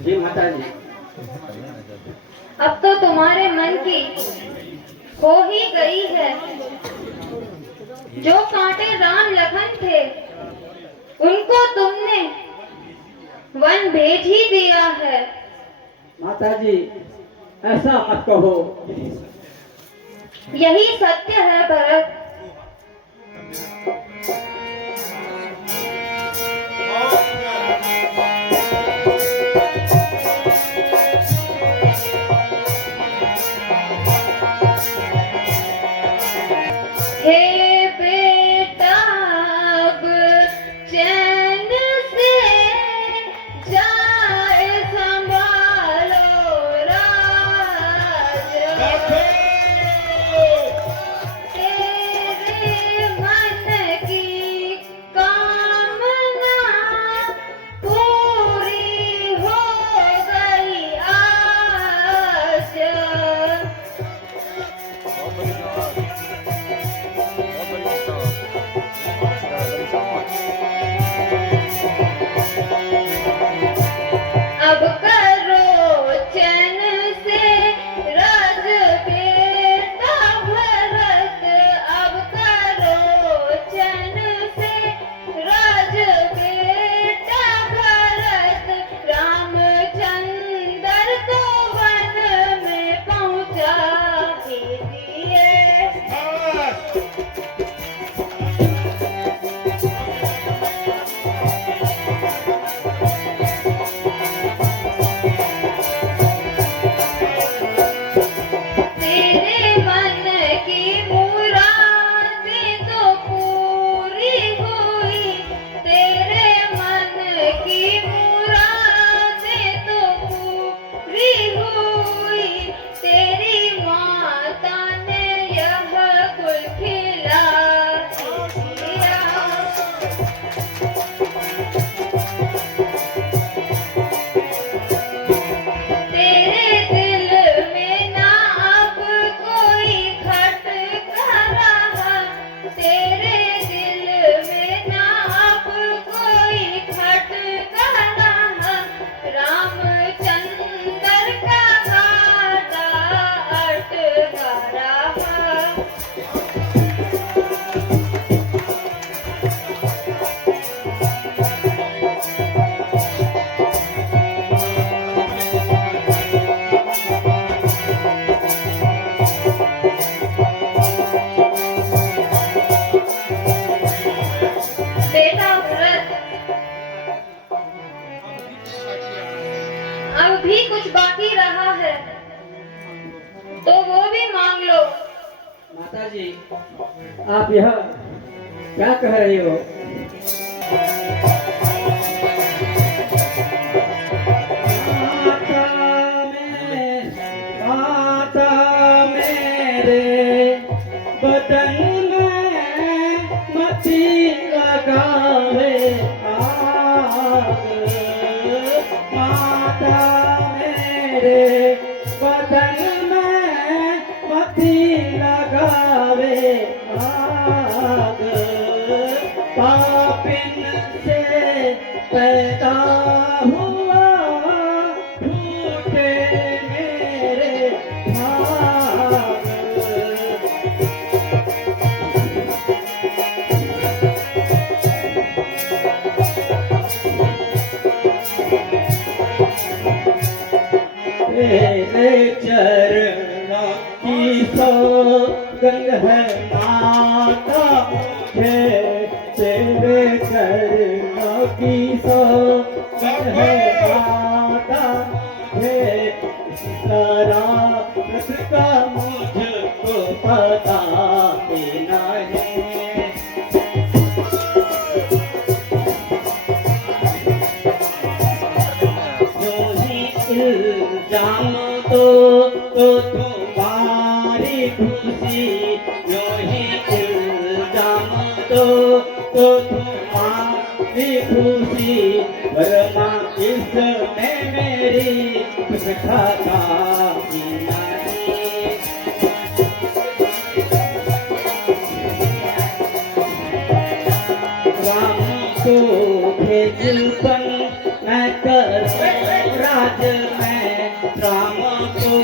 जी माता जी। अब तो तुम्हारे मन की हो ही गई है। जो कांटे राम लखन थे उनको तुमने वन भेज ही दिया है। माता जी ऐसा मत कहो। यही सत्य है भरत। हे बेटा अब चैन से जाए संभालो राज। तेरे मन की कामना पूरी हो गई आज। अब करो चैन से राज बेटा भरत। अब करो चैन से राज बेटा भरत। रामचंद्र को वन में पहुंचा दीजिए। तेरे मन की मुरादें तो पूरी हुई। तेरे मन की मुरादें तो पूरी हुई। तेरी माता ने यह कुल खिला दिया। तेरे दिल में ना अब कोई खटका रहा। तेरे दिल में ना अब कोई खटका रहा। रामचंद्र का घाटा अटका रहा। बेटा भरत, अब भी कुछ बाकी रहा है तो वो भी मांग लो। माता जी आप यह क्या कह रही हो? माता मेरे बदन में मती लगावे आग। माता मेरे बदन में मती लगावे आग। पापिन से पैदा हुआ झूठे मेरे भाग। तेरे चरणों की सौगंध है माता मुझे। तेरे चरणों की सौगंध है माता मुझे। सारा का मुझको पता ही नहीं। इल्जाम तो तुम्हारी खुशी। जो ही इल्जाम तो तुम्हारी खुशी। वरना इसमें मेरी कुछ खाता ही नहीं। राम को भेजूं मैं कर राज में राम को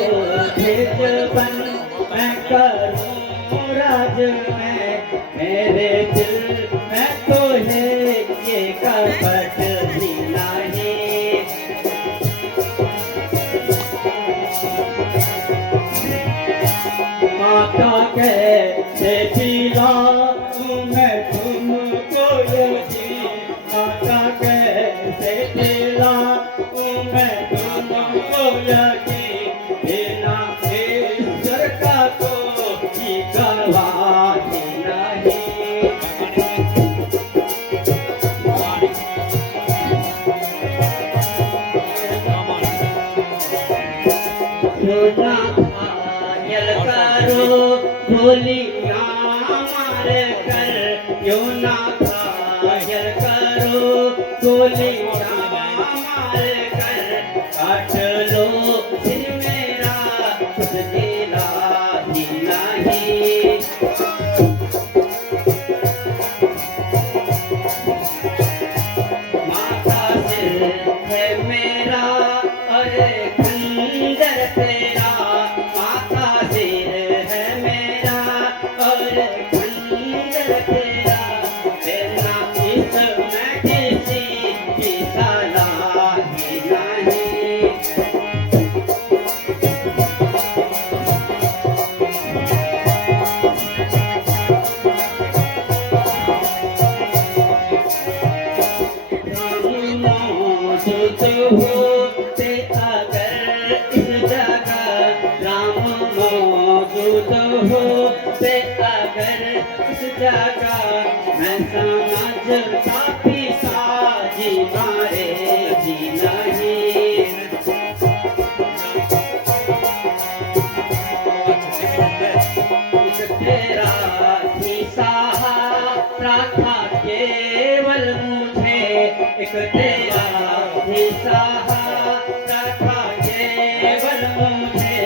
भेज बन मैं करूं राज में मेरे दिल में तो है ये कपट भी नहीं माता कैसे पिलाऊं मैं तुमको यही माता कैसे पिलाऊं मैं तुमको यही बिना ईश्वर का तो ही गवाही नहीं रोना घायल करो भोलिया मार कर क्यों ना घायल करो भोलिया मार कर काट लो सिर मेरा खुद दिला ही नहीं माता सिर है मेरा और खंजर तेरा माता सिर है मेरा और खंजर तेरा तेरा इसमें किसी की सलाह ही नहीं मौजूद होते अगर इस जगह राम मौजूद होते अगर इस जगह मैं समझता पिता जी मारे जी नहीं तेरा ही सहारा था केवल मुझे एक तेरा ही सहारा था केवल मुझे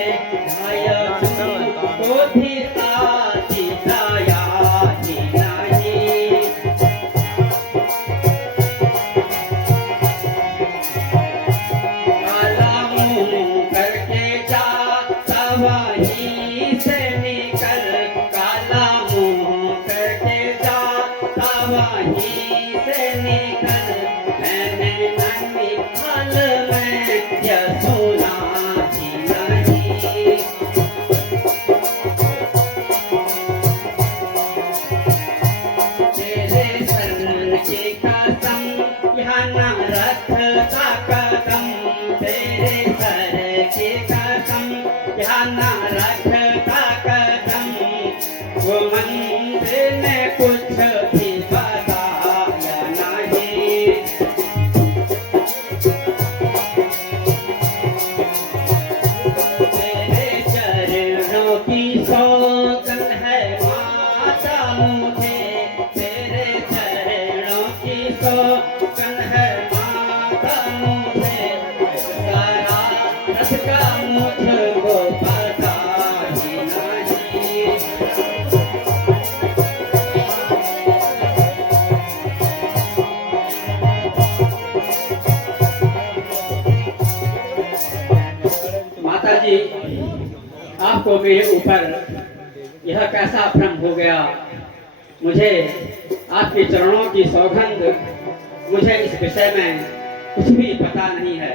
आया तुमको भी साथी दया ही नहीं काला मुंह करके जा वहीं से निकल काला मुंह करके जा वहीं से निकल मैंने नन्ही हाल में यह सुना ही नहीं तेरे सर की कसम यहाँ न रखता कदम तेरे सर की कसम यहाँ न रखता कदम वो मंदिर ने कुछ भी बताया नहीं तेरे चरणों की सौगंध है माता मुझे तेरे चरणों की सौगंध है माता मुझे सारा रस का मुझको पता ही नहीं माता जी आपको मेरे ऊपर यह कैसा भ्रम हो गया मुझे आपके चरणों की सौगंध मुझे इस विषय में कुछ भी पता नहीं है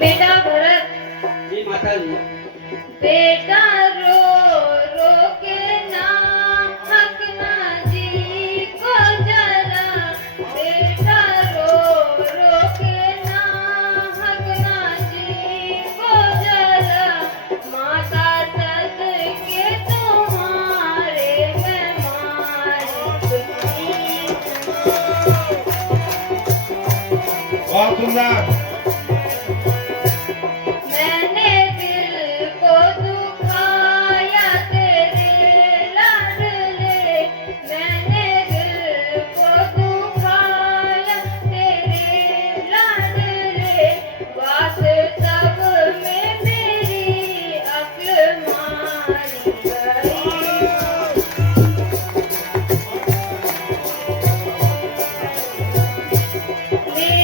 बेटा भरत जी माता जी बेटा रो रो के ना हकना जी को जरा बेटा रो रो के ना हकना जी को जरा माता सद के तुम्हारे मैं मार दूंगी। बहुत सुंदर मैंने दिल को दुखाया तेरे लाडले मैंने दिल को दुखाया तेरे लाडले वास्तव में मेरी अक्ल मारी गई मेरी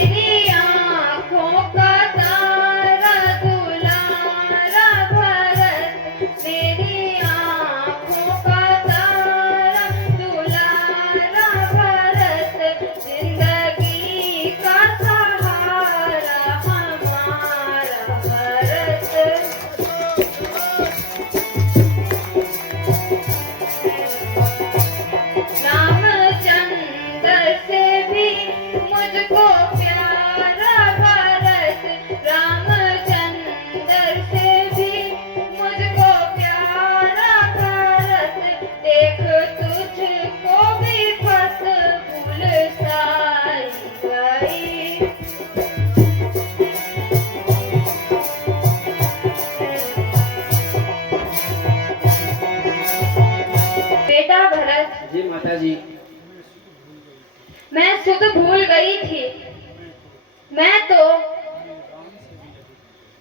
मैं तो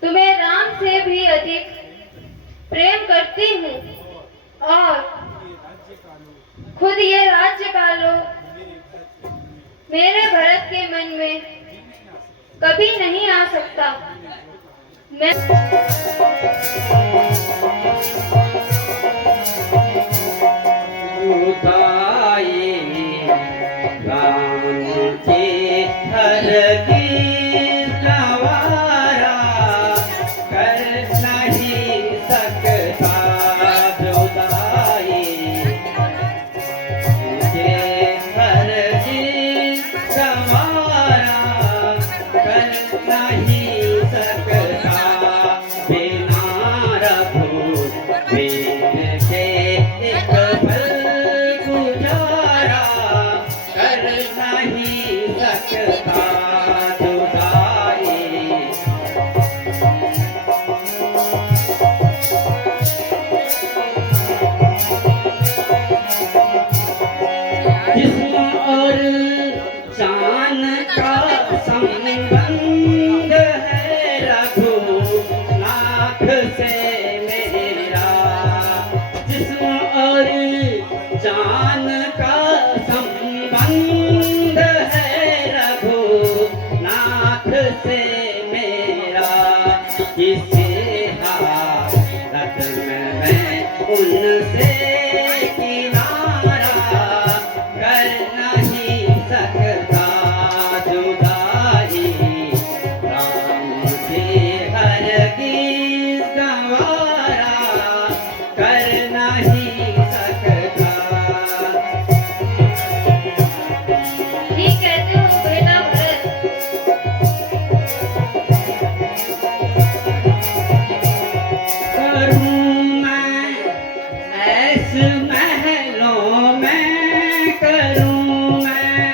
तुम्हें राम से भी अधिक प्रेम करती हूँ और खुद ये राज्य का लोभ मेरे भरत के मन में कभी नहीं आ सकता। मैं जुदाई राम के हर की गवारा कर नहीं सकता। जुदाई के हर की गवारा कर नहीं सकता। बिना रघुवीर के एक पल गुजारा कर नहीं सकता। जुदाई जिस्म और जान का संबंध है रघुनाथ से मेरा। जिस्म और जान का संबंध है रघुनाथ से मेरा। किसे हालत में मैं उनसे किनारा कर नहीं सकता। जुदाई राम से हरगिज़ गवारा कर नहीं सकता। ठीक कहते हो बेटा भरत। करूं मैं ऐस महलों में, करूं मैं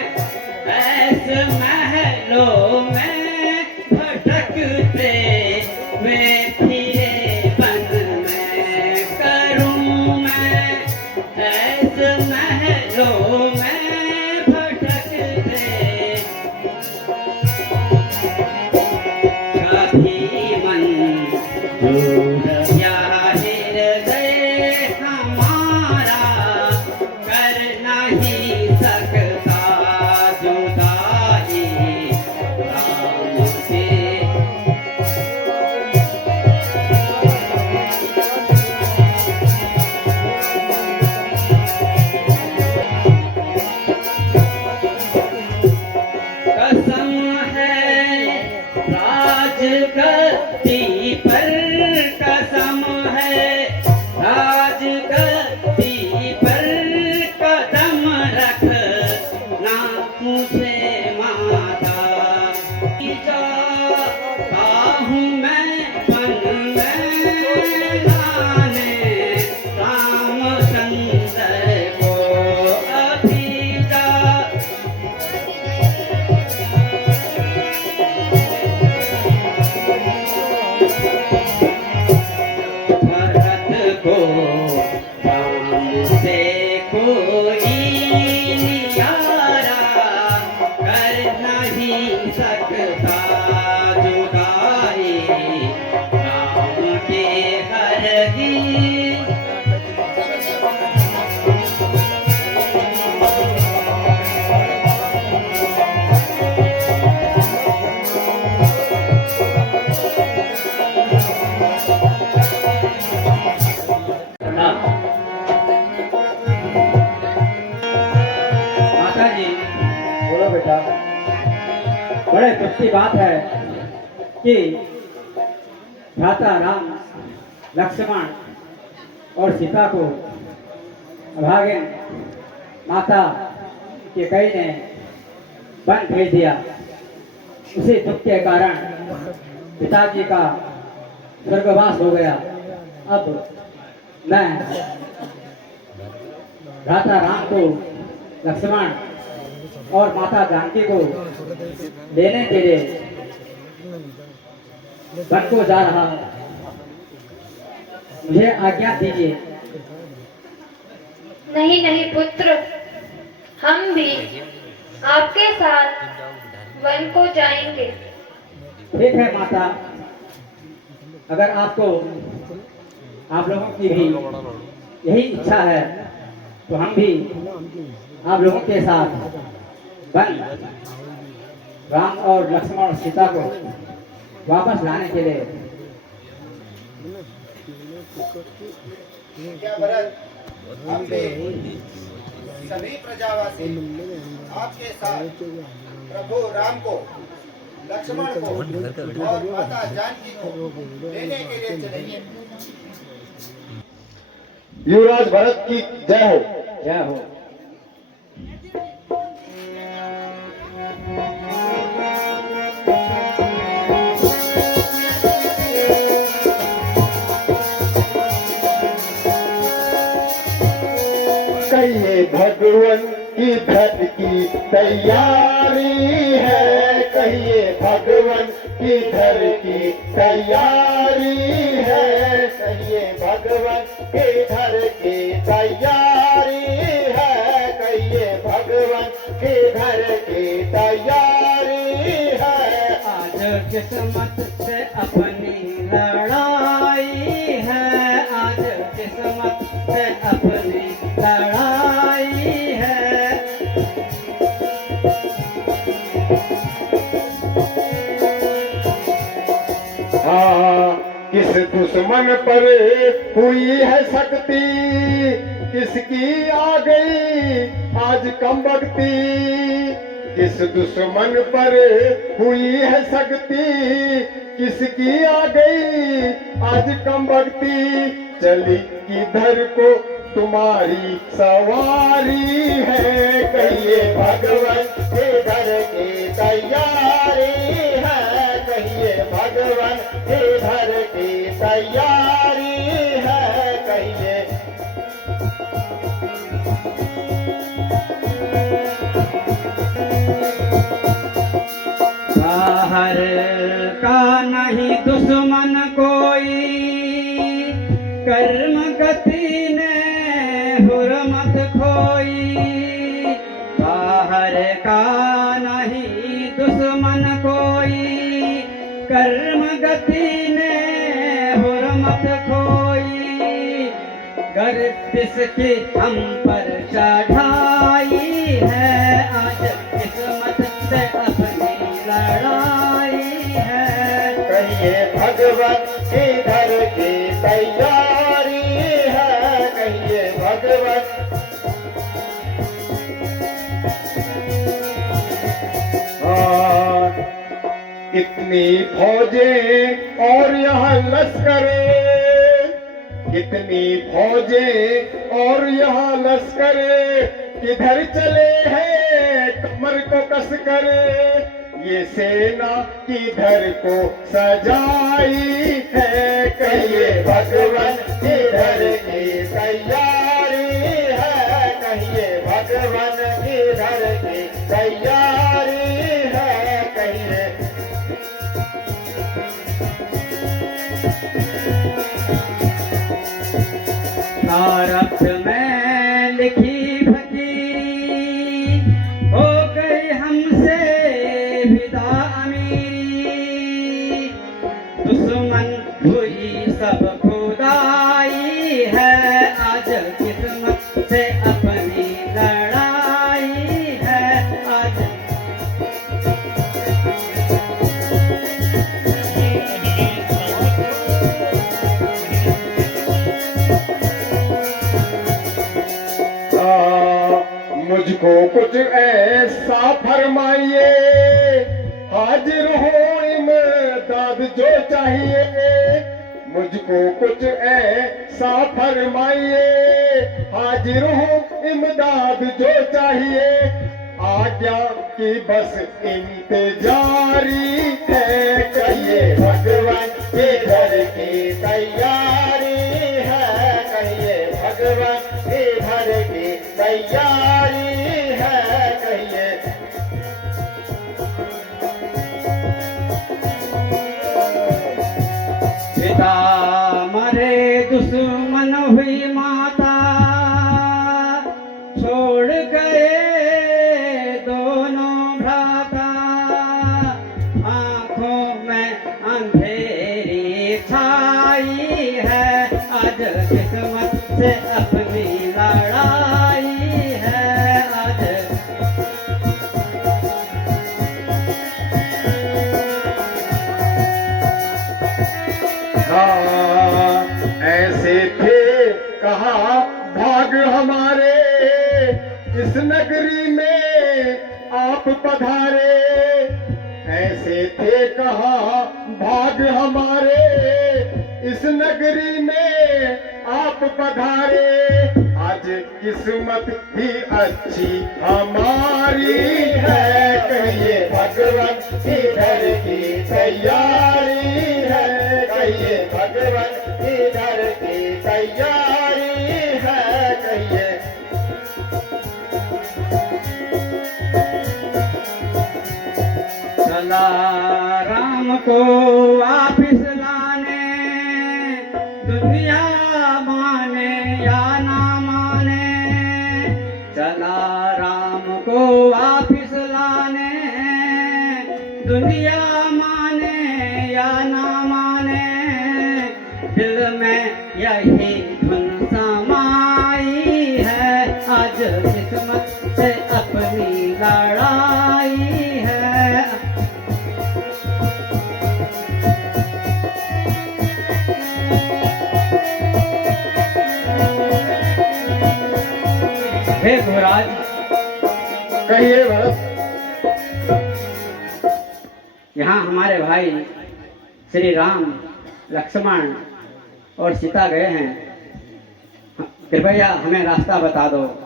ऐस महलों में भटकते वे फिरे वन में। करूं मैं ऐस महलों में भटकते कभी मंजूर या हृदय हमारा कर नहीं सकता। जुदाई राम से कसम है राजगद्दी पर, कसम है राजगद्दी पर कदम रखना मुझे माता। जाता हूँ मैं वन में लाने रामचंद्र को। अभी जा भरत को राम से कोई नियारा कर नहीं सकता। जुदाई राम के हरगिज़ माता जी बोलो बेटा। बड़े दुख की बात है कि भ्राता राम लक्ष्मण और सीता को अभागिन माता के कई ने वन भेज दिया। उसी दुख के कारण पिताजी का स्वर्गवास हो गया। अब मैं भ्राता राम को लक्ष्मण और माता जानकी को लेने के लिए वन को जा रहा हूँ। मुझे आज्ञा दीजिए। नहीं नहीं पुत्र, हम भी आपके साथ वन को जाएंगे। ठीक है माता, अगर आपको आप लोगों की भी यही इच्छा है तो हम भी आप लोगों के साथ वन राम और लक्ष्मण और सीता को वापस लाने के लिए। क्या भरत, हमने सभी प्रजावासी आपके साथ प्रभु राम को, लक्ष्मण को और माता जानकी को लेने के लिए चलेंगे। युवराज भरत की जय हो। जय हो। कहिए भगवान की धन की तैयारी है, कहिए भगवान की धर की तैयारी है, कहिए भगवान की धर की तैयारी है, कहिए भगवान की धर की तैयारी है। आज किस्मत से अपनी लड़ाई है, आज किस्मत से अपनी लड़ाई है। हाँ, किस दुश्मन पर हुई है शक्ति, किसकी आ गई आज कम बख्ती। किस दुश्मन पर हुई है शक्ति, किसकी आ गई आज कम बख्ती। चली किधर को तुम्हारी सवारी है, कहिए भगवान के घर की तैयारी है, कहिए भगवान के घर की तैयारी है, कहिए। बाहर का नहीं दुश्मन कोई, कर्म गति ने हुर्मत खोई। बाहर का नहीं दुश्मन कोई, कर्म गति ने हुर्मत खोई। गर्दिश की हम पर चढ़ाई है, आज किस्मत से अपनी लड़ाई है। कहिए भगवान के घर की तैयारी है, कहिए भगवान। कितनी फौजें और यहाँ लश्करे, कितनी फौजें और यहाँ लश्करे, किधर चले हैं कमर को कस कर। ये सेना किधर को सजाई है, कहिए भगवान किधर की तैयारी है, कहिए भगवान किधर की तैयारी है, कहिए। प्रारब्ध में लिखी भकी हो गई हमसे विदा अमीरी। दुश्मन हुई सब खुदाई है, आज किस्मत से अपनी लड़ाई है। आज मुझको कुछ ऐसा फरमाइए, हाजिर हो इमदाद जो चाहिए। मुझको कुछ ऐसा फरमाइए, हाजिर हो इमदाद जो चाहिए। आज्ञा की बस इंतजारी है, कहिए भगवान के घर की तैयारी है, कहिए भगवान के घर की तैयारी है, कहिए। पिता मरे दुश्मन हुई माता, छोड़ गए दोनों भ्राता। आँखों हाँ, ऐसे थे कहा भाग हमारे, इस नगरी में आप पधारे। ऐसे थे कहा भाग हमारे, इस नगरी में आप पधारे। आज किस्मत ही अच्छी हमारी है, कहिए भगवान इधर की तैयारी है, कहिए भगवान इधर की तैयारी है, कहिए। चला राम को वापिस लाने, दुनिया माने या ना माने। चला राम को वापिस लाने, दुनिया माने या ना माने। दिल में यही धुन समाई है, आज किस्मत से अपनी लड़ाई है। हे गुरुराज, कहिए भरत। यहाँ हमारे भाई श्री राम, लक्ष्मण और सीता गए हैं। कृपया हमें रास्ता बता दो।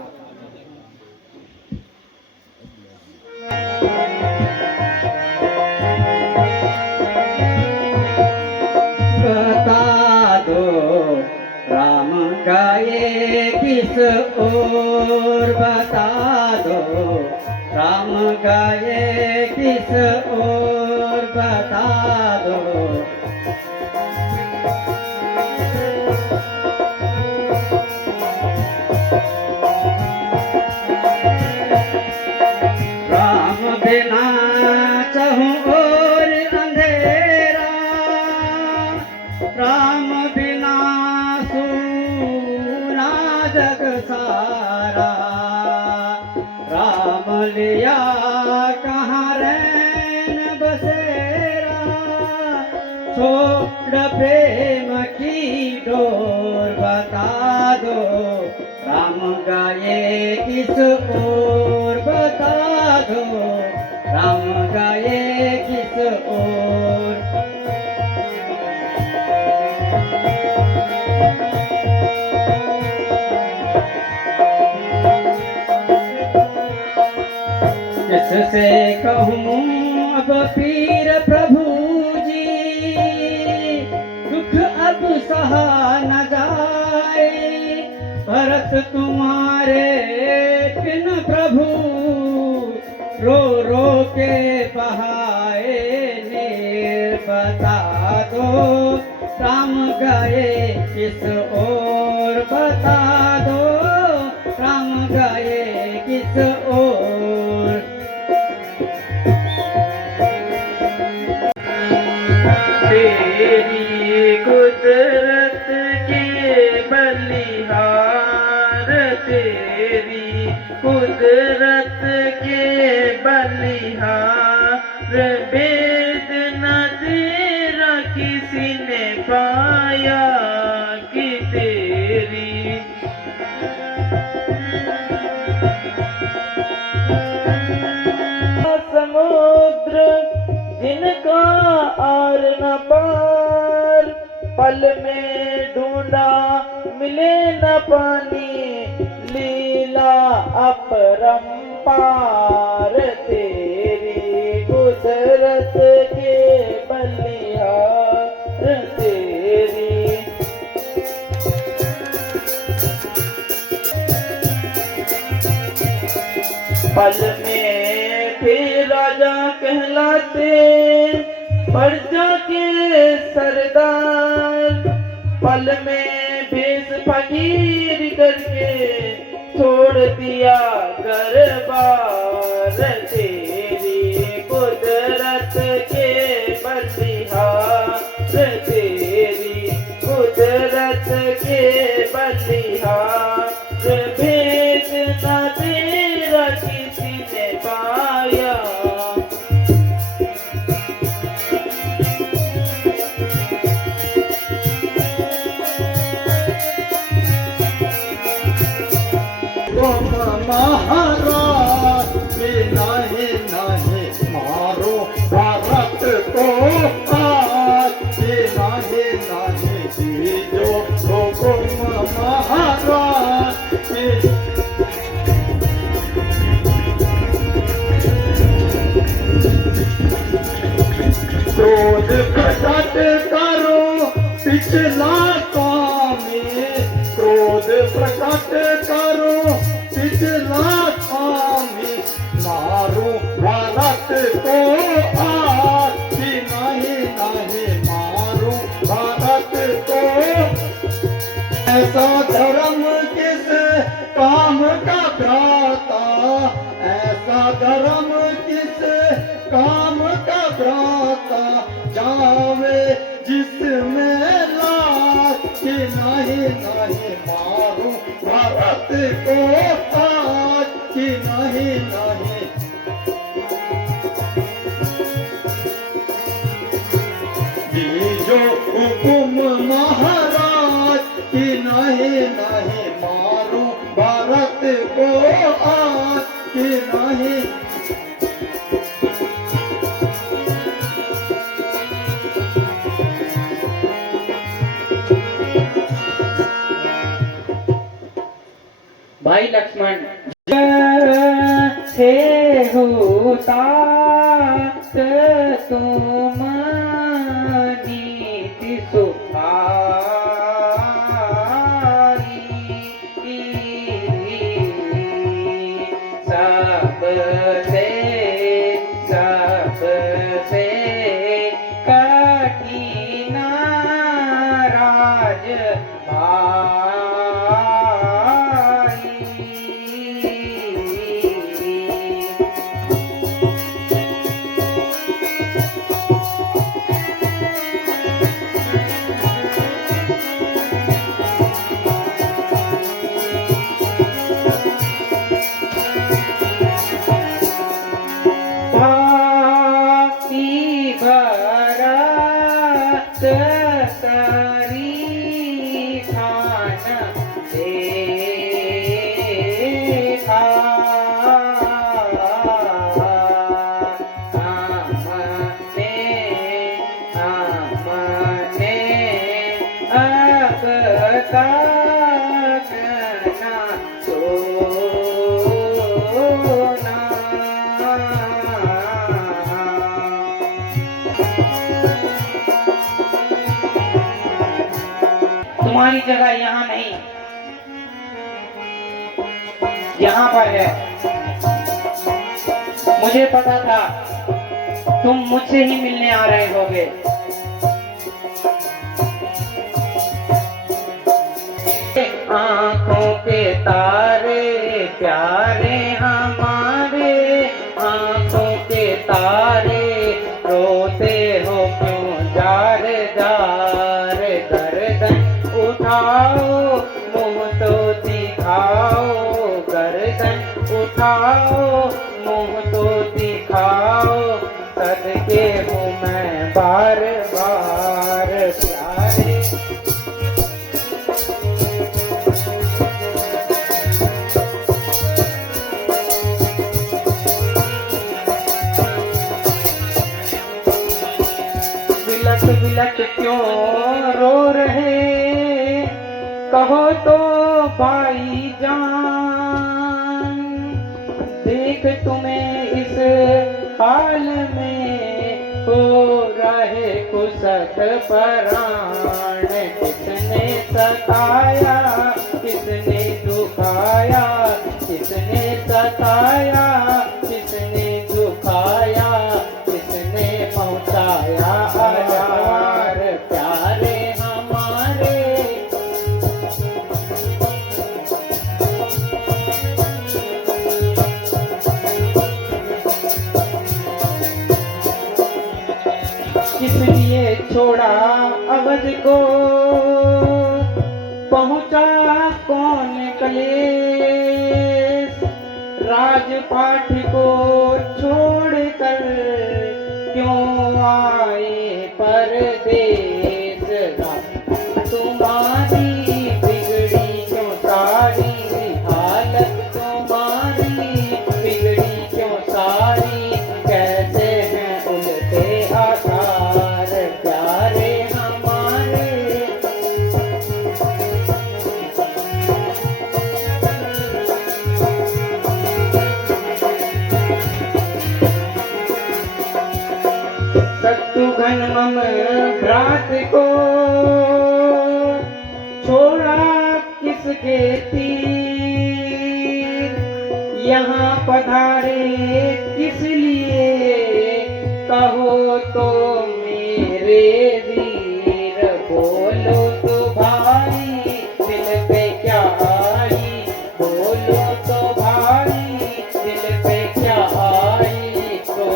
बता दो राम गए किस ओर, बता दो राम गए किस ओर, बता दो। राम बिना चहु और अंधेरा, राम बिना सूना जग सारा। राम लिया कहाँ रैन बसेरा, छोड़ प्रेम की डोर, बता दो राम गए किस ओर, बता दो राम गए किस ओर। किससे कहूँ अब पीर प्रभु जी, दुख अब सहा न जाए। भरत तुम्हारे बिन प्रभु, रो रो के बहाए नीर। बता दो राम गए किस ओर, बता दो राम गए किस ओर। तेरी कुदरत के बलिहार, तेरी कुदरत के बलिहार। वेद न तेरा किसी ने पाया कि तेरी। समुद्र जिनका आर न पार, पल में ढूंढा मिले न पानी। लीला अपरंपार, तेरी कुदरत के बलिहार तेरी। पल में फिर राजा कहलाते, प्रजा के सरदार। पल में भेष फकीर करके छोड़ दिया घर-बार। तेरी कुदरत के बलिहार, तेरी कुदरत के बलिहार। भेद न तेरा किसी ने पाया। प्रकट करो पिछला स्वामी, क्रोध प्रकट करो पिछला स्वामी, मारू भारत को आज कि नहीं नहीं मारू भारत को। ऐसा धर्म किस काम का भ्राता, ऐसा धर्म किस काम का भ्राता, जावे जिसमें लाज कि नहीं नहीं मारू भारत को आज कि नहीं नहीं। जो हुकुम महाराज कि नहीं नहीं मारू भारत को आज कि नहीं। भाई लक्ष्मण छे होता तुम नीति सुखाई, सबसे कठिन राज तुम्हारी जगह यहाँ नहीं, यहाँ पर है। मुझे पता था तुम मुझसे ही मिलने आ रहे होगे। आंखों के तारे प्यारे हमारे, आंखों के तारे रोते हो क्यों जार जार, गर्दन उठाओ मुंह तो दिखाओ, गर्दन उठाओ मुंह तो दिखाओ, सदके हूँ मैं बार बार प्यारे। बिलख बिलख क्यों रो रहे कहो तो भाई जान, देख तुम्हें इस हाल में हो रहे कुसक पराण, किसने सताया किसने दुखाया, किसने सताया किसने दुखाया, किसने पहुंचाया हजार प्यारे हमारे। किस लिए छोड़ा अवध को, पहुंचा कौन कलेश, राजपाठ को छोड़कर क्यों आए परदेश, तुम्हारी बिगड़ी क्यों सारी हालत, तुम्हारी बिगड़ी क्यों सारी, कैसे हैं उल्टे आकार प्यारे हमारे। सत्य सुगन मम भ्रात को छोड़ा किसके तीर, यहाँ पधारे किस लिए कहो तो मेरे वीर। बोलो तो भाई दिल पे क्या आई, बोलो तो भाई दिल पे क्या आई। तो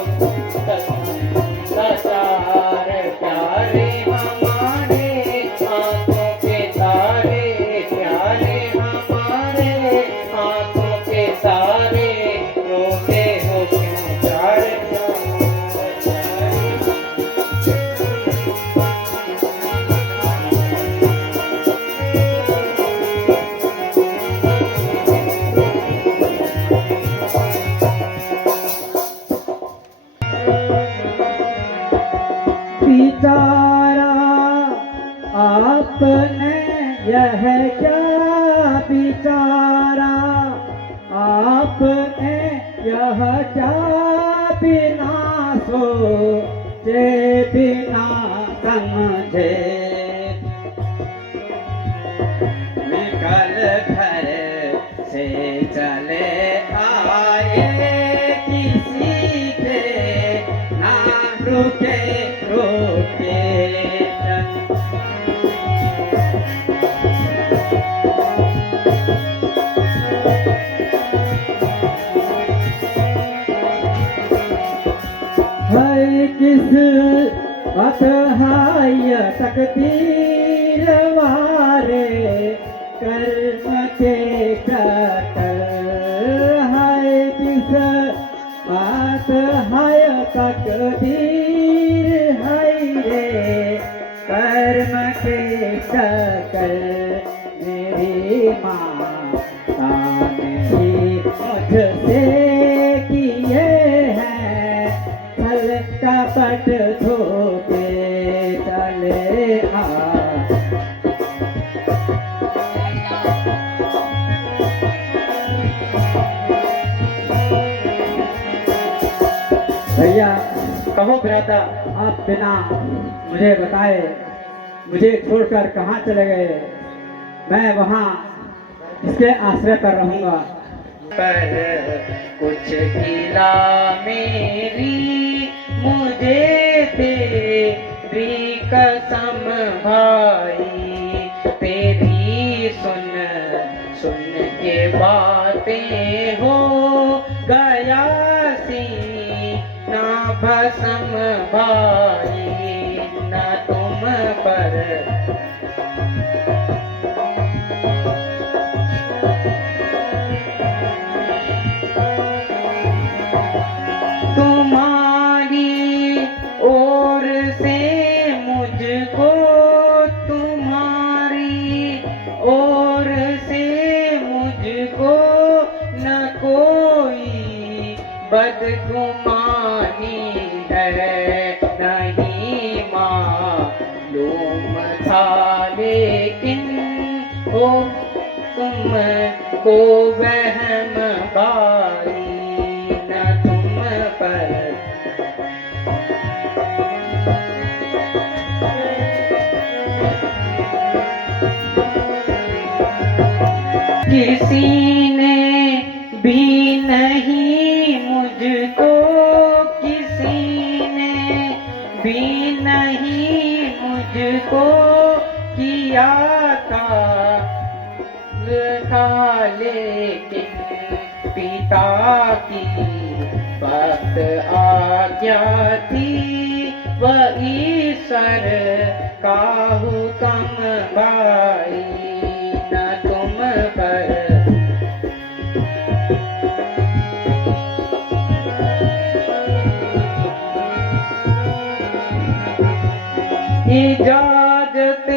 लाचार प्यारे हमारे आंखों के तारे, प्यारे हमारे आंखों के तारे, रोते हो क्यों प्यारे बिचारा आपने यह क्या बिचारा आपने यह क्या बिना सोचे बिना समझे निकल घर से चले आए किसी के ना रुके रोके। है किस अतहाय तकदीर वारे कर्म के कटर है किस अतहाय तकदीर है रे कर्म के कटर। मेरी माता ने ही मुझसे किए हैं फल कपट धोके चले आ। भैया कहो भ्राता। आप बिना मुझे बताए मुझे छोड़कर कहाँ चले गए। मैं वहाँ इसके आश्रय पर रहूंगा। पर कुछ गिला मेरी मुझे तेरी कसम भाई, तेरी सुन सुन के बातें हो गया सीना भस्म भाई। न तुम पर तुम्हारी ओर से मुझको, तुम्हारी ओर से मुझको न कोई बदगुमानी है। नहीं मालूम था लेकिन ओ तुमको वहम बारी न तुम पर। किसी ने भी नहीं मुझको, किसी ने भी नहीं मुझको किया था लेकिन पिता की वक्त आज्ञा थी वह ईश्वर का हुक्म भाई न तुम पर। इजाजत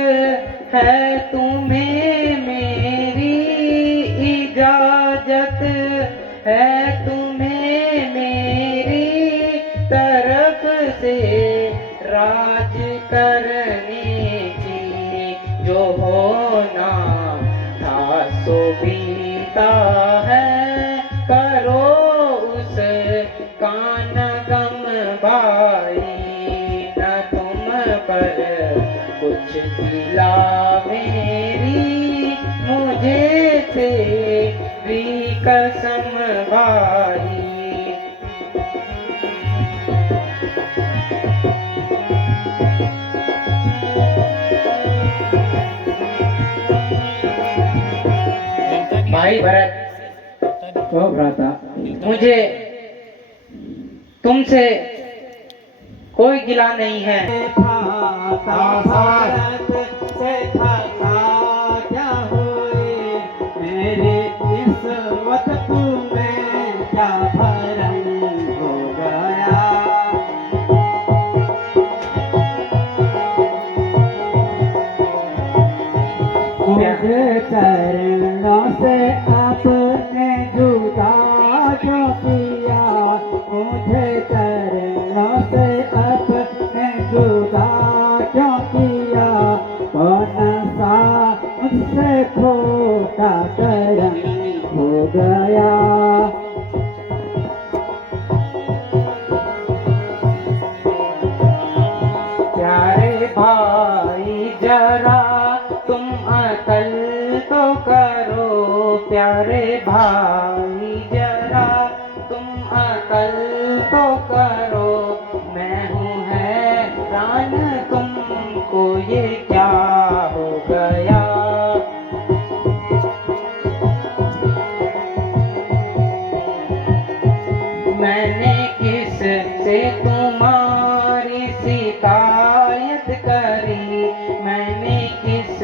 है तुम्हें मेरी, इजाजत है तुम्हें मेरी तरफ से राज करने की। जो होना था सो बीता है, करो उस कान गम भाई न पर कुछ गिला मेरी, मुझे तेरी कसम भाई। भाई भरत, तो भ्राता, मुझे तुमसे कोई गिला नहीं है। भारत से खाता क्या हुए, मेरे किस्मत तुम्हें क्या भरम हो गया। मुझे चरणों से आपने जुदा क्यों किया, मुझे चरणों से आपने जुदा क्यों किया, कौन सा मुझसे खोटा करम हो गया। प्यारे भाई जरा तुम अकल तो करो, प्यारे भाई जरा तुम अकल तो करो, मैं हूँ हैरान तुमको ये क्या हो गया। मैंने किस से तुम्हारी शिकायत करी, मैंने किस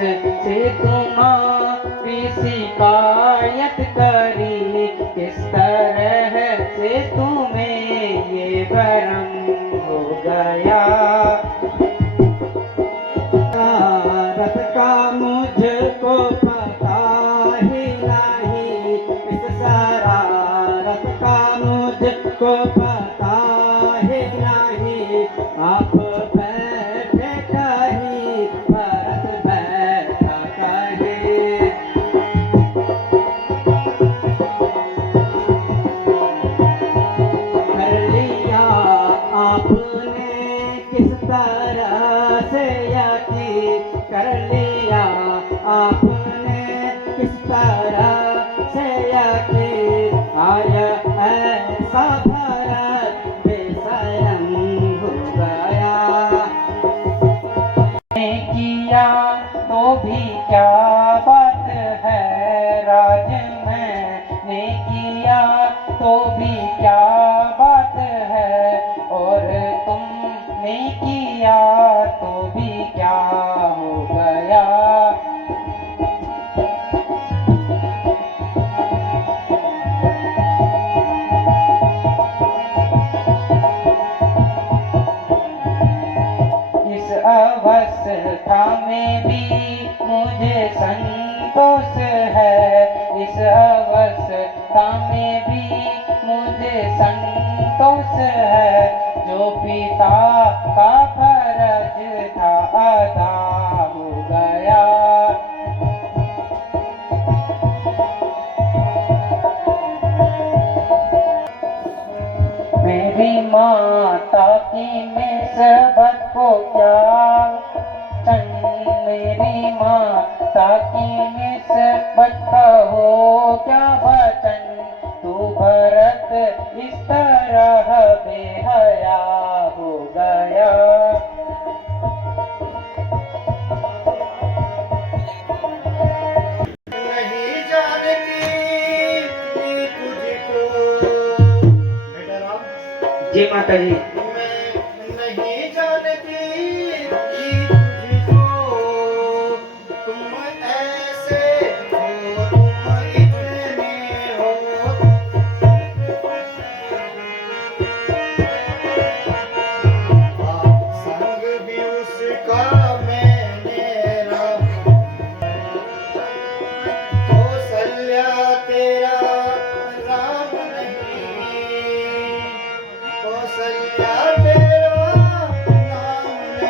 से तुम्हारी शिकायत करी, किस तरह से तुम्हें ये भरम हो गया। शरारत का मुझको पता ही नहीं, इस शरारत का मुझको पता ही नहीं, आप बैठे कहीं भरत बैठा कहीं। कर लिया आपने किस तरह से यकीन, कर लिया आपने किस तरह से यकीन, आया ऐसा भरत बेशरम हो गया। ने किया तो भी क्या बात है, राज मैंने किया तो भी क्या बात है, और तुमने किया तो भी क्या हो गया। इस अवस्था में भी मुझे संतोष है, इस अवस्था में भी मुझे संतोष है, जो पिता का फर्ज था अदा हो गया। मेरी माता की निस्बत को क्या चंद, मेरी माता की निस्बत कहो क्या वचन, तू भरत इस तरह बेहया हो गया। नहीं जानती तुझको बेटा राम, जी माता जी। मैं नहीं जानती तुझको, तुम ऐसे हो, तुम इतने हो, संग भी उसका मैंने कौशल्या तेरा राम नहीं, कौशल्या तेरा राम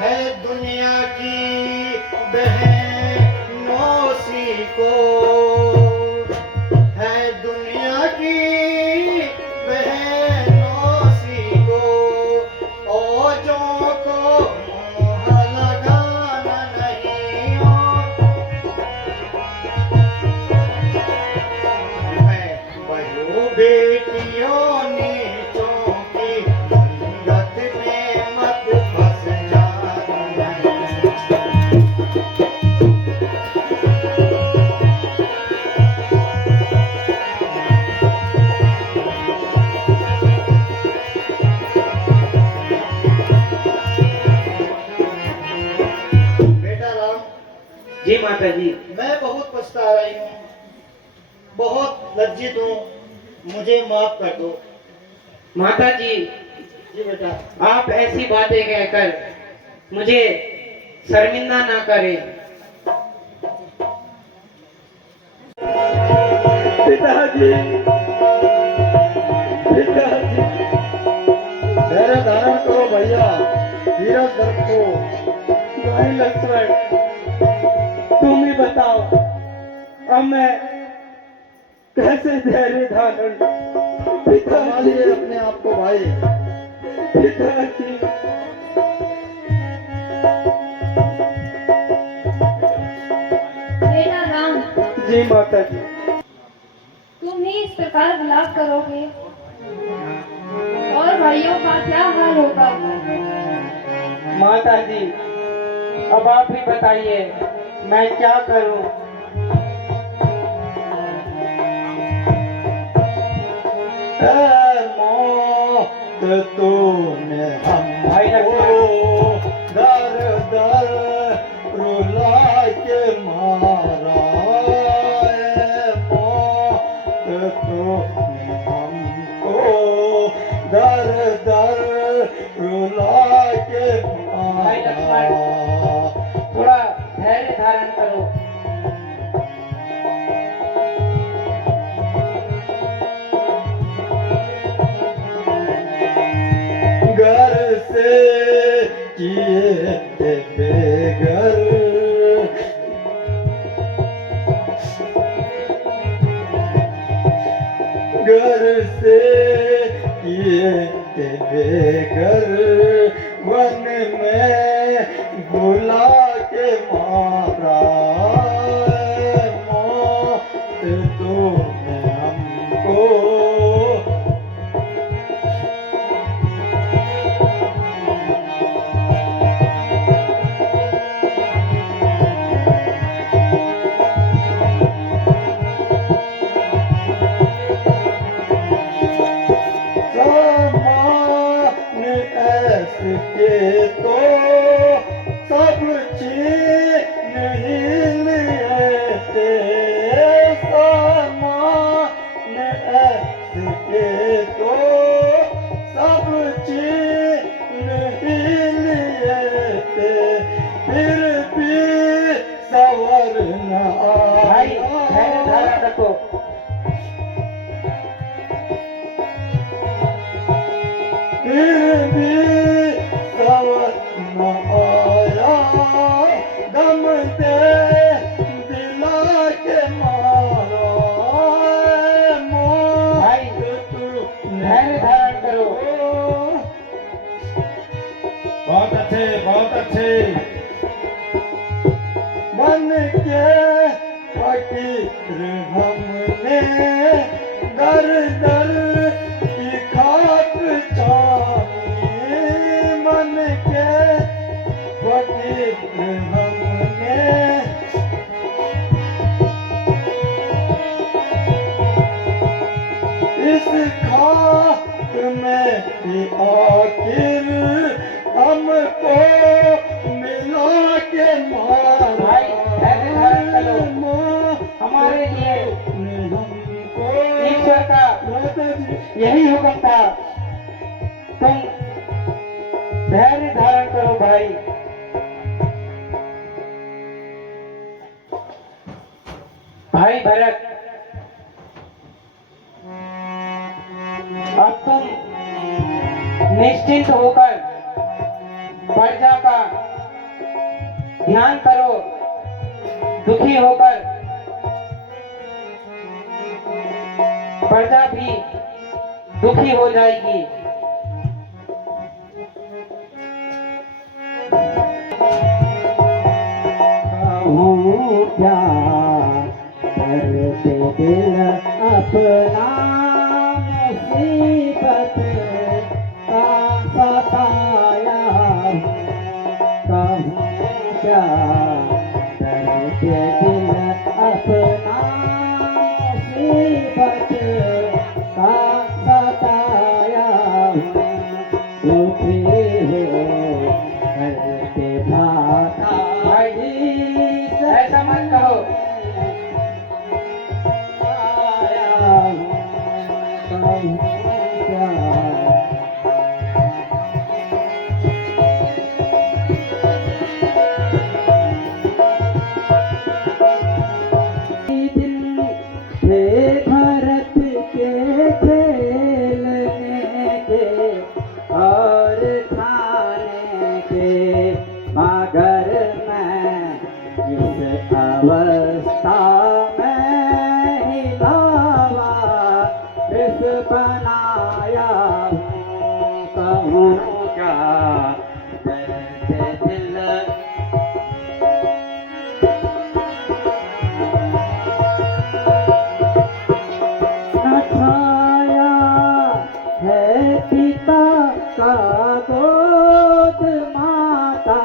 है दुनिया की बहनों सी को, है दुनिया की बहनों सी को, औजों को मुँह लगाना नहीं और मैं बहू बेटियों नीचों की संगत में मत फंस जाना। बेटा राम, जी माता जी। मैं बहुत पछता रही हूँ, बहुत लज्जित हूँ, मुझे माफ कर दो। माता जी, जी बेटा। आप ऐसी बातें कहकर मुझे शर्मिंदा ना करें। पिताजी, पिताजी, धैर्य धारण करो भैया, धीरज रखो। भाई लक्ष्मण, तुम ही बताओ, अब मैं कैसे धैर्य धारण? पिताजी, अपने आप को भाई। पिताजी, बेटा राम, जी माता जी। तुम ही इस प्रकार विलाप करोगे और भाइयों का क्या हाल होगा? माता जी, अब आप ही बताइए, मैं क्या करूं? मौत तूने हमको दर दर रुला के मारा, मौत तूने हमको दर दर रुला के मारा। थोड़ा धैर्य धारण करो। घर से किए थे बेघर, घर से किए थे बेघर, वन में बुला के मारा, मौत तूने हमको के तो सब छीन ही लिए थे, सामान ऐसे तो सब छीन ही लिए थे, फिर भी सवर न भाई, धैर्य धारण रखो। फिर भी सवर न आया, दम दे दिला के मारा, भाई, धैर्य धारण करो। बहुत अच्छे, बहुत अच्छे। मन के फकीर हमने दर दर की खाक छानी, मन के फकीर हमने इस खाक में भी आखिर हमको मिला के मारा। भाई, धैर्य धारण करो। हमारे लिए ईश्वर का यही हुक्म था। तुम धैर्य धारण करो भाई। भाई भरत, अब तुम निश्चिंत होकर प्रजा का ध्यान करो, दुखी होकर प्रजा भी दुखी हो जाएगी। कहूँ क्या करते दिल अपना मुसीबत का सताया हूँ। कहूँ क्या करते दिल अपना मुसीबत का सताया हूँ। दुखी हो करते भाता ऐसा मत कहो। भरत के खेलने के और खाने के, मगर मैं इस अवस्था में हिलावा इस बनाया हूँ। कहूँ क्या दर्द दिल छाया है पिता का गोद माता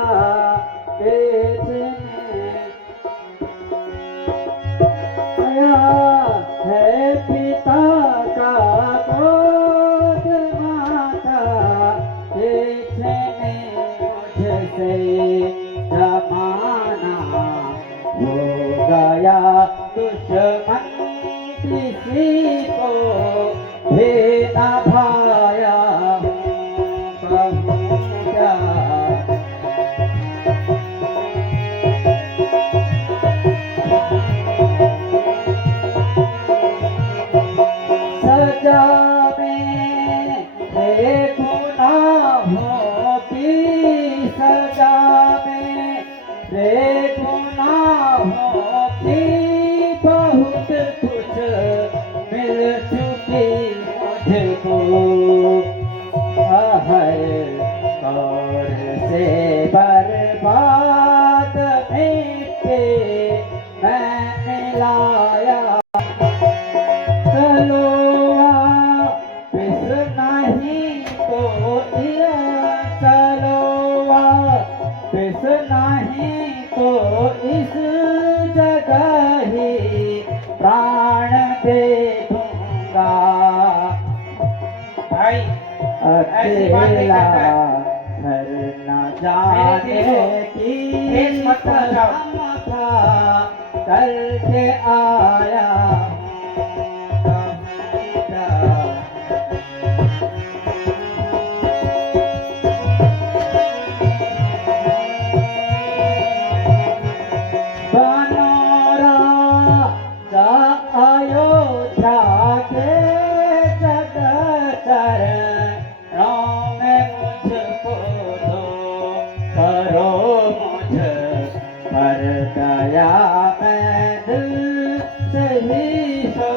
पेट में, छाया है पिता का गोद माता पेट में। मुझसे जमाना हो गया दुश्मन, किसी को भी न भाया हूँ। कहूँ क्या सजा में गुनाहों की, सजा में गुनाहों की बहुत कुछ मिल चुकी मुझको। हर दौर से बर्बाद मिट्टी मैं मिलाया। चलो वापिस नहीं तो चलो वापिस नहीं तो इस जगह ही प्राण दे दूंगा। भाई ऐसी बात नहीं अकेला करता। घर न जाने की ठेस मत पहुंचाओ। था करके आया बनोरा जा अयोध्या के जग चरणों में मुझको दो, करो मुझ पर दया। मैं दिल से ही सो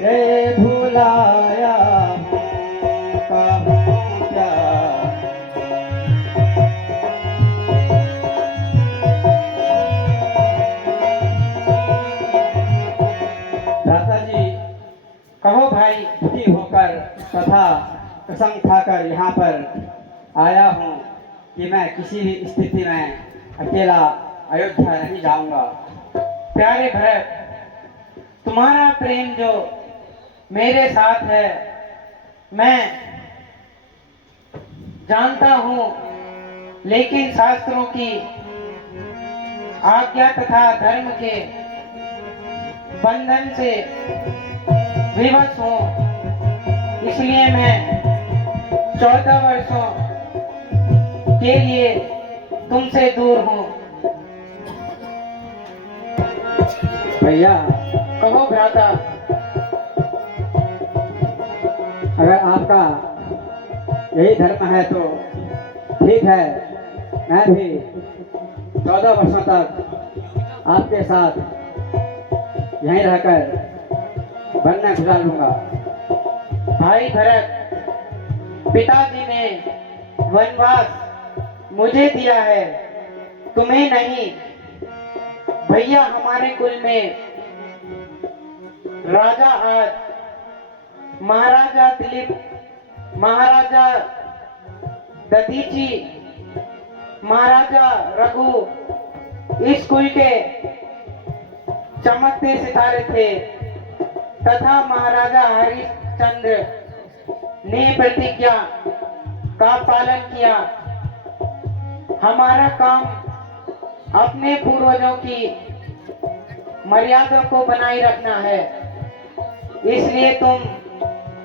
ये भुलाया हूँ। कहूँ क्या दादा जी, कहो भाई। दुखी होकर तथा कसम खाकर यहाँ पर आया हूँ कि मैं किसी भी स्थिति में अकेला अयोध्या नहीं जाऊंगा। प्यारे भरत, तुम्हारा प्रेम जो मेरे साथ है मैं जानता हूँ, लेकिन शास्त्रों की आज्ञा तथा धर्म के बंधन से विवश हूँ। इसलिए मैं 14 वर्षों के लिए तुमसे दूर हूँ। भैया, कहो भ्राता। अगर आपका यही धर्म है तो ठीक है, मैं भी 14 वर्षों तक आपके साथ यहीं रहकर बनना गुजारूंगा। भाई भरत, पिताजी ने वनवास मुझे दिया है, तुम्हें नहीं। भैया हमारे कुल में राजा आज, महाराजा दिलीप, महाराजा दधीची, महाराजा रघु इस कुल के चमकते सितारे थे तथा महाराजा हरिश्चंद्र ने प्रतिज्ञा का पालन किया। हमारा काम अपने पूर्वजों की मर्यादा को बनाए रखना है, इसलिए तुम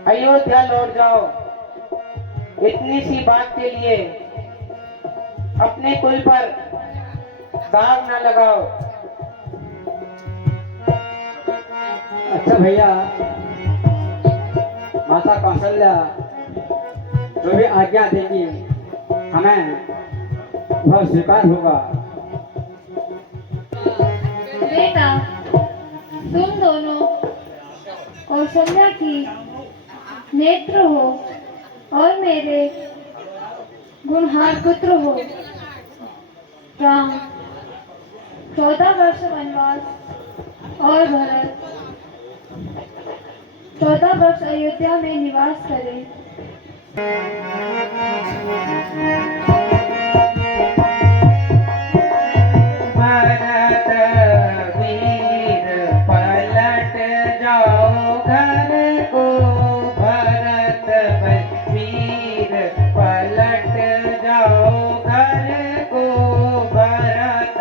अयोध्या लौट जाओ। इतनी सी बात के लिए अपने कुल पर दाग न लगाओ। अच्छा भैया, माता कौशल्या जो भी आज्ञा देंगी हमें वह स्वीकार होगा। बेटा, तुम दोनों कौशल्या की नेत्र हो और मेरे गुणहार पुत्र हो। राम 14 वर्ष वनवास और भरत 14 वर्ष अयोध्या में निवास करें। भरत वीर पलट जाओ घर को, भरत वीर पलट जाओ घर को, भरत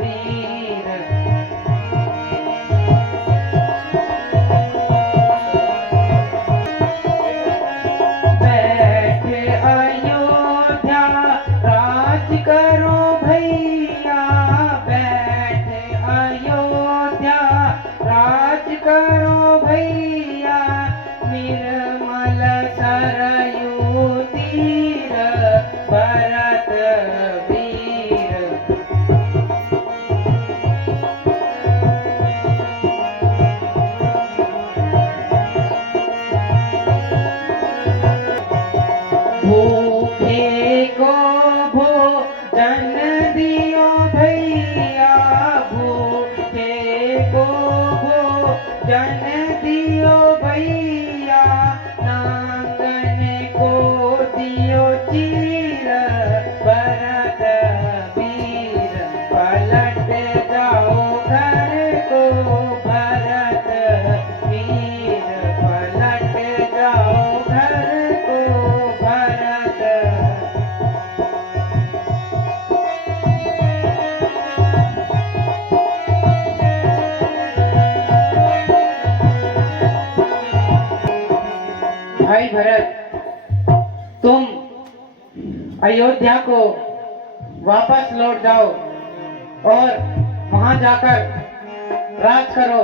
वीर। बैठ अयोध्या राज करो भैया, बैठ अयोध्या राज करो भैया, निर्मल सरयू तीर भरत वीर। भूखे को भोजन दियो भैया, भूखे को भोजन दियो भैया, नांगन को दियो चीर भरत वीर। पलट जाओ घर को, भरत वीर पलट जाओ घर को, भरत। भाई भरत, तुम अयोध्या को वापस लौट जाओ और वहां जाकर राज करो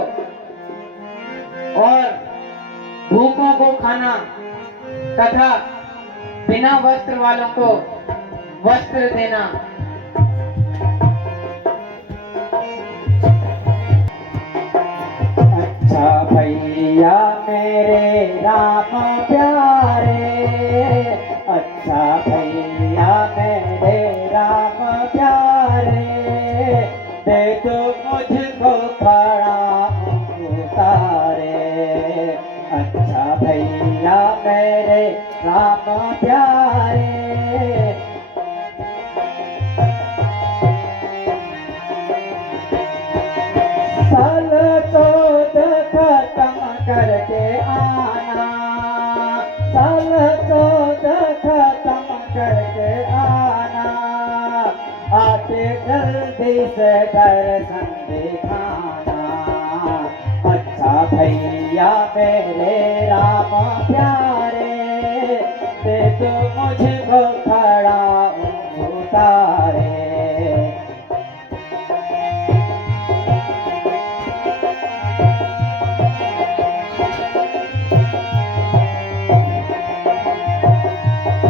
और भूखों को खाना तथा बिना वस्त्र वालों को वस्त्र देना। अच्छा भैया मेरे राम प्यारे, अच्छा भैया मेरे राम प्यारे, दे दो मुझको खड़ा उतारे। अच्छा भैया मेरे राम प्यारे, साल 14 खत्म करके आना, साल 14 खत्म करके आना, आके जल्दी से दर्शन दिखाना। अच्छा भैया मेरे राम प्यारे, दे दो मुझको खड़ा उतारे।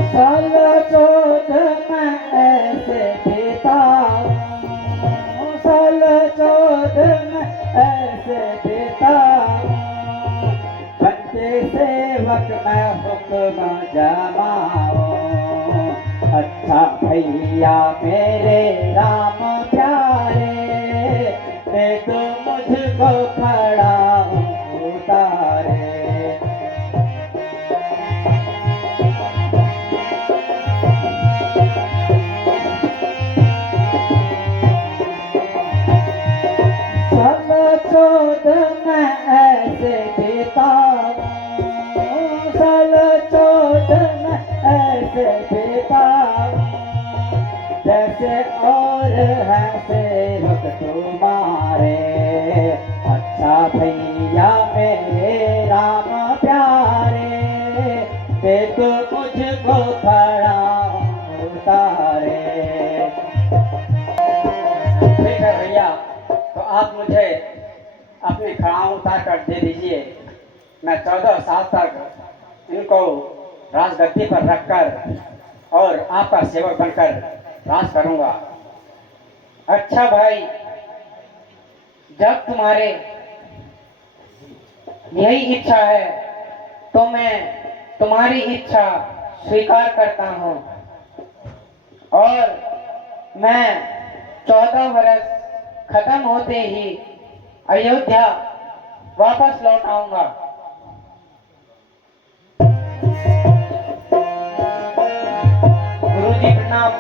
साल 14 मैं ऐसे बिताऊं, ऐसे देता हूँ, बनके सेवक मैं हुक्म जमाऊं। अच्छा भैया मेरे राम प्यारे, दे तो मुझको खड़ा उतारे। साल चौद मैं ऐसे देता हूँ, साल चौद मैं ऐसे देता हूँ, जैसे और है सेवक तुम्हारे। अच्छा भैया मेरे राम प्यारे, दे तो मुझको खड़ा उतारे। ठीक है भैया, तो आप मुझे अपने खड़ाऊ उतार कर दे दीजिए। मैं 14 साल तक इनको राजगद्दी पर रखकर और आपका सेवक बनकर राज करूंगा। अच्छा भाई, जब तुम्हारे यही इच्छा है तो मैं तुम्हारी इच्छा स्वीकार करता हूँ और मैं 14 वर्ष खत्म होते ही अयोध्या वापस लौट आऊंगा। गुरुजी प्रणाम,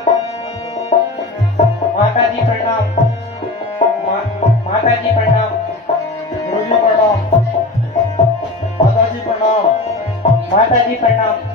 माताजी प्रणाम, माताजी प्रणाम, गुरुजी प्रणाम, माताजी प्रणाम। माताजी प्रणाम।